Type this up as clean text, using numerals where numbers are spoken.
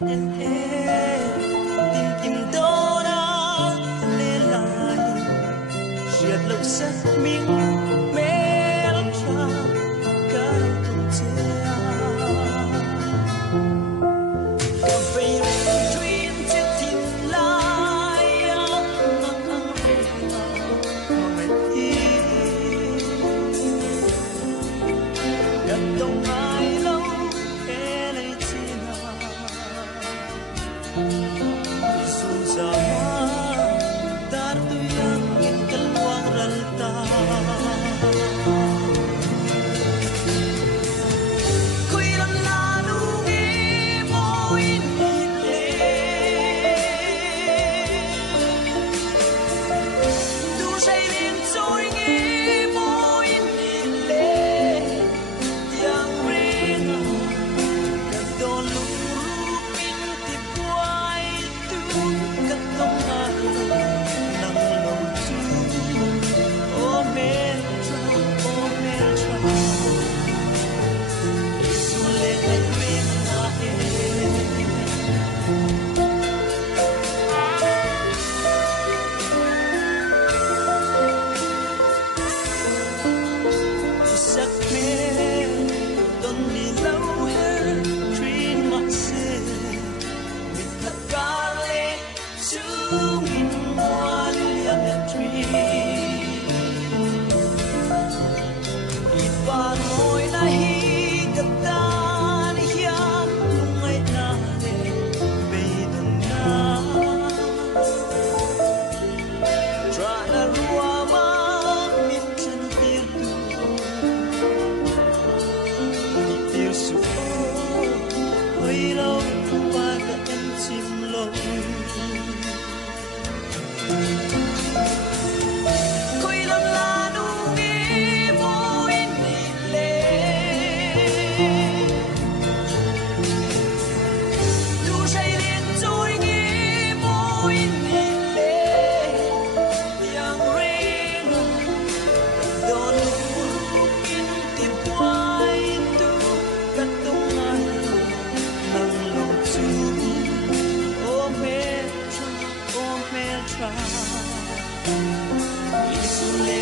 tìm kiếm đâu đã lê lại giật lâu sắc miếng mê lắm cha cả thuộc chia cà phê truyền chiếc thìn lai mang ngày thi gặp đông ai lâu thế này chi nào Yesus sama dartu yang ingin keluar ralta kuilan lalu mo inile tu say liên trôi mo inile yang rena kadon lupin ti buai tu kadong alo nang lotu o meltra isule ay rena isak me don ni lâu her trin mak se mit kale sungin moal yang tree ipan moy na hi katan hiam lungai na le beidon na tra na ruama mit chan tir tu tir su oi lâu qua cả em chim lâu kuilan lanu mo inile tu say liên trôi mo inile yang rena don lupin ti buai tu katungan nang lotu o meltra isule